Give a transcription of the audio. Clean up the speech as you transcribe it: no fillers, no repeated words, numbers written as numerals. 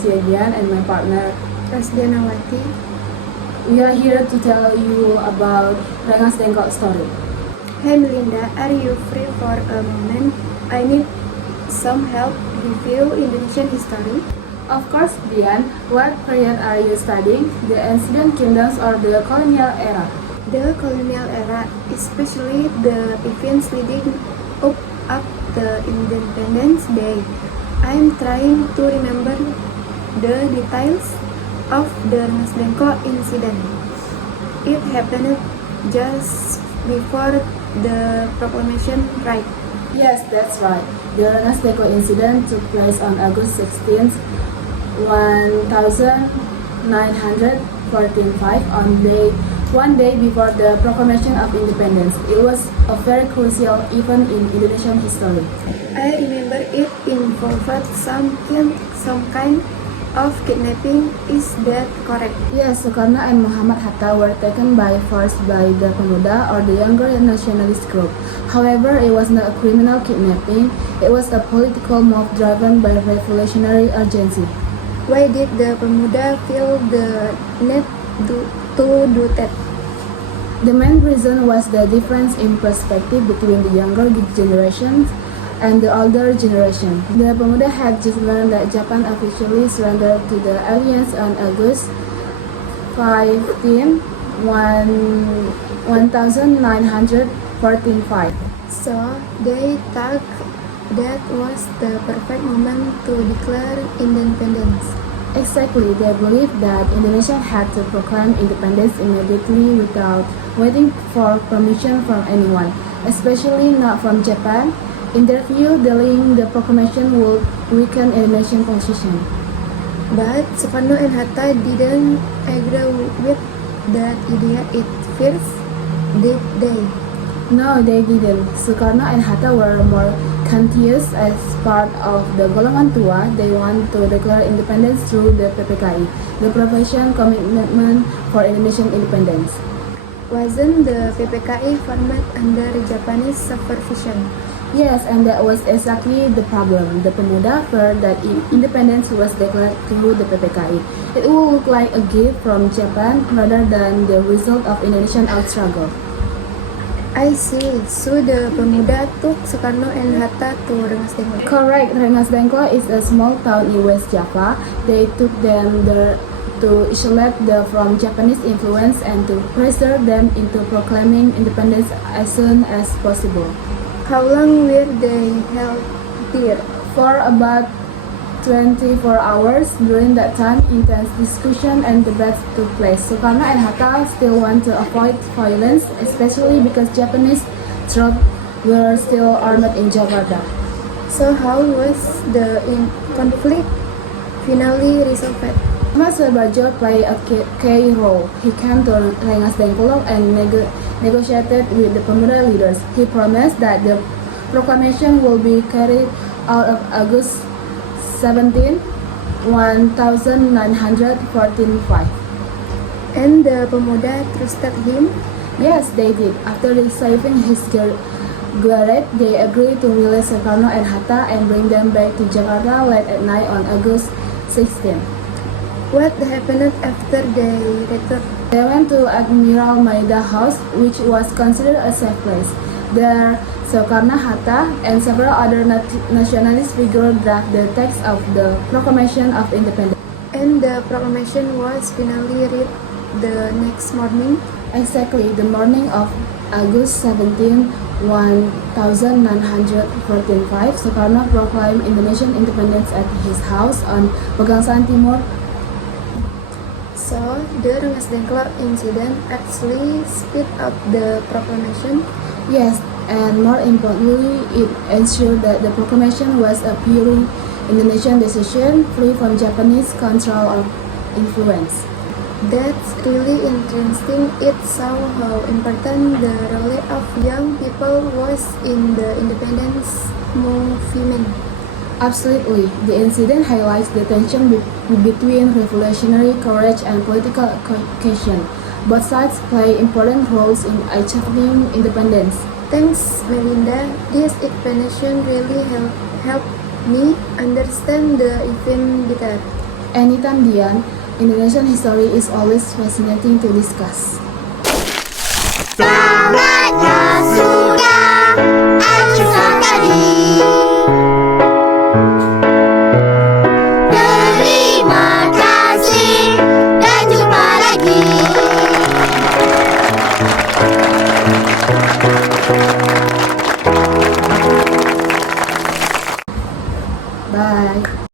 Desi Edian, and my partner. Rasdianawati. We are here to tell you about Rengas Dengklok story. Hey Melinda, are you free for a moment? I need some help review Indonesian history. Of course, Dian. What period are you studying? The ancient kingdoms or the colonial era? The colonial era, especially the events leading up the Independence Day. I am trying to remember the details of the Rengas Dengklok incident. It happened just before the proclamation, right? Yes, that's right. The Rengas Dengklok incident took place on August 16th, 1914, one day before the proclamation of independence. It was a very crucial event in Indonesian history. I remember it involved some kind of kidnapping. Is that correct? Yes, Sukarno and Muhammad Hatta were taken by force by the Pemuda or the younger nationalist group. However, it was not a criminal kidnapping. It was a political move driven by revolutionary urgency. Why did the Pemuda feel the need to do that? The main reason was the difference in perspective between the younger generation and the older generation. The Pemuda had just learned that Japan officially surrendered to the Alliance on August 15, 1945. So they thought that was the perfect moment to declare independence. Exactly, they believed that Indonesia had to proclaim independence immediately without waiting for permission from anyone, especially not from Japan. In their view, delaying the proclamation would weaken Indonesian position. But Sukarno and Hatta didn't agree with that idea at first, did they? No, they didn't. Sukarno and Hatta were more conscious. As part of the Golongan Tua, they want to declare independence through the PPKI, the Profession Commitment for Indonesian Independence. Wasn't the PPKI formed under Japanese supervision? Yes, and that was exactly the problem. The Pemuda feared that if independence was declared through the PPKI, it would look like a gift from Japan rather than the result of Indonesian struggle. I see. So the Pemuda took Sukarno and Hatta to Rengas Dengklok. Correct. Rengas Dengklok is a small town in West Java. They took them there to isolate them from Japanese influence and to pressure them into proclaiming independence as soon as possible. How long were they held there? For about 24 hours. During that time, intense discussion and debates took place. Sukarno and Hatta still want to avoid violence, especially because Japanese troops were still armed in Jakarta. So how was the conflict finally resolved? Mas Subarjo played a key role. He came to Rengas Dengklok and negotiated with the Pemuda leaders. He promised that the proclamation will be carried out of August 17, 1945. And the Pemuda trusted him? Yes, they did. After receiving his garret, they agreed to release Sukarno and Hatta and bring them back to Jakarta late at night on August 16. What happened after they returned? They went to Admiral Maida House, which was considered a safe place. There, Sukarno, Hatta, and several other nationalist figures draft the text of the Proclamation of Independence. And the proclamation was finally read the next morning? Exactly, the morning of August 17, 1945, Sukarno proclaimed Indonesian independence at his house on Pegangsaan Timur. So, the Rengas Dengklok incident actually sped up the proclamation? Yes, and more importantly, it ensured that the proclamation was a purely Indonesian decision, free from Japanese control or influence. That's really interesting. It shows how important the role of young people was in the independence movement. Absolutely. The incident highlights the tension between revolutionary courage and political cohesion. Both sides play important roles in achieving independence. Thanks, Melinda. This explanation really helped me understand the event better. anytime beyond, Indonesian history is always fascinating to discuss.